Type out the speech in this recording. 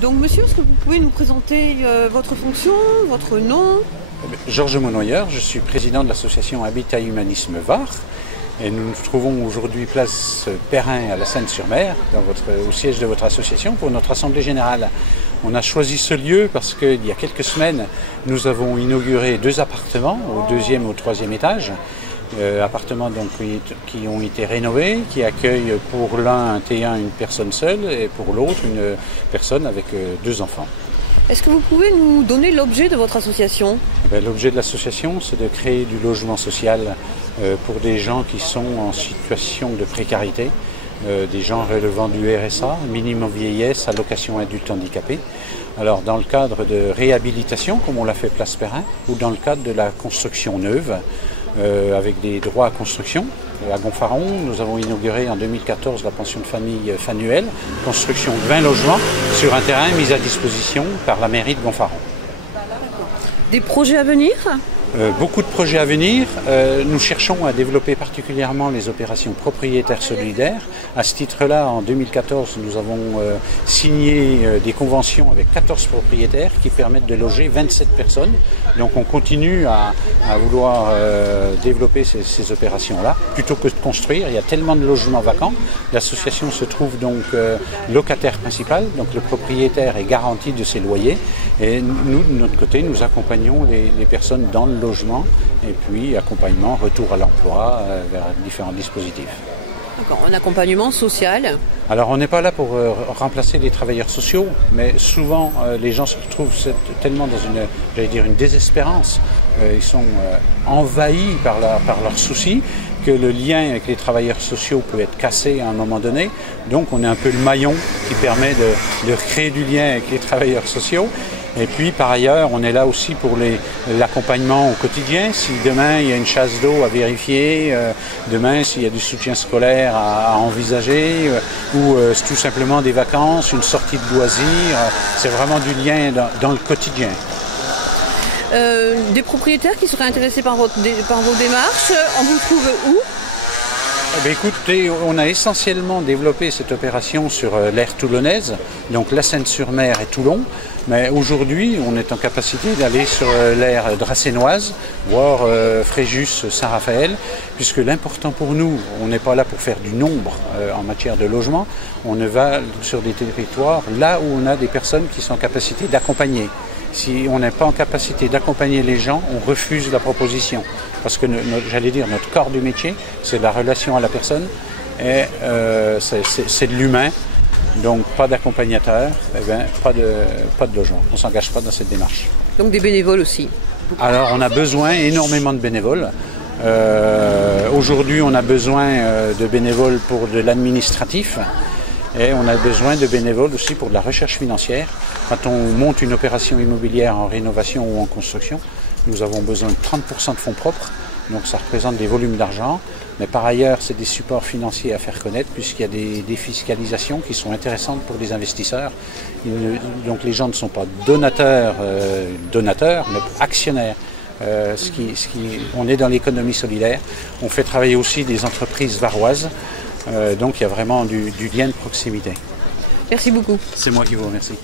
Donc monsieur, est-ce que vous pouvez nous présenter votre fonction, votre nom? Georges Monnoyeur, je suis président de l'association Habitat Humanisme Var et nous nous trouvons aujourd'hui place Perrin à la Seine-sur-Mer, au siège de votre association pour notre assemblée générale. On a choisi ce lieu parce qu'il y a quelques semaines, nous avons inauguré 2 appartements au 2e et au 3e étage. Appartements donc, qui ont été rénovés, qui accueillent pour l'un un T1 une personne seule et pour l'autre une personne avec 2 enfants. Est-ce que vous pouvez nous donner l'objet de votre association? L'objet de l'association, c'est de créer du logement social pour des gens qui sont en situation de précarité, des gens relevant du RSA, minimum vieillesse, allocation adulte handicapé. Alors dans le cadre de réhabilitation, comme on l'a fait Place Perrin, ou dans le cadre de la construction neuve, avec des droits à construction. À Gonfaron, nous avons inauguré en 2014 la pension de famille Fanuel, construction de 20 logements sur un terrain mis à disposition par la mairie de Gonfaron. Des projets à venir? Beaucoup de projets à venir. Nous cherchons à développer particulièrement les opérations propriétaires solidaires. À ce titre-là, en 2014, nous avons signé des conventions avec 14 propriétaires qui permettent de loger 27 personnes. Donc on continue à vouloir développer ces opérations-là. Plutôt que de construire, il y a tellement de logements vacants. L'association se trouve donc locataire principal, donc le propriétaire est garanti de ses loyers. Et nous, de notre côté, nous accompagnons les personnes dans le logement et puis accompagnement, retour à l'emploi vers différents dispositifs. D'accord, un accompagnement social. Alors on n'est pas là pour remplacer les travailleurs sociaux, mais souvent les gens se retrouvent tellement dans une désespérance. Ils sont envahis par leurs soucis que le lien avec les travailleurs sociaux peut être cassé à un moment donné. Donc on est un peu le maillon qui permet de créer du lien avec les travailleurs sociaux. Et puis par ailleurs, on est là aussi pour l'accompagnement au quotidien. Si demain il y a une chasse d'eau à vérifier, demain s'il y a du soutien scolaire à envisager, ou tout simplement des vacances, une sortie de loisirs, c'est vraiment du lien dans le quotidien. Des propriétaires qui seraient intéressés par vos démarches, on vous trouve où? Écoutez, on a essentiellement développé cette opération sur l'aire toulonnaise, donc la Seine-sur-Mer et Toulon. Mais aujourd'hui, on est en capacité d'aller sur l'aire dracénoise, voire Fréjus-Saint-Raphaël, puisque l'important pour nous, on n'est pas là pour faire du nombre en matière de logement, on va sur des territoires là où on a des personnes qui sont en capacité d'accompagner. Si on n'est pas en capacité d'accompagner les gens, on refuse la proposition. Parce que, notre corps du métier, c'est la relation à la personne et c'est de l'humain. Donc pas d'accompagnateur, pas de logement. On ne s'engage pas dans cette démarche. Donc des bénévoles aussi? Alors on a besoin énormément de bénévoles. Aujourd'hui on a besoin de bénévoles pour de l'administratif. Et on a besoin de bénévoles aussi pour de la recherche financière. Quand on monte une opération immobilière en rénovation ou en construction, nous avons besoin de 30% de fonds propres. Donc ça représente des volumes d'argent. Mais par ailleurs, c'est des supports financiers à faire connaître puisqu'il y a des défiscalisations qui sont intéressantes pour les investisseurs. Donc les gens ne sont pas donateurs, mais actionnaires. On est dans l'économie solidaire. On fait travailler aussi des entreprises varoises. Donc il y a vraiment du lien de proximité. Merci beaucoup. C'est moi qui vous remercie.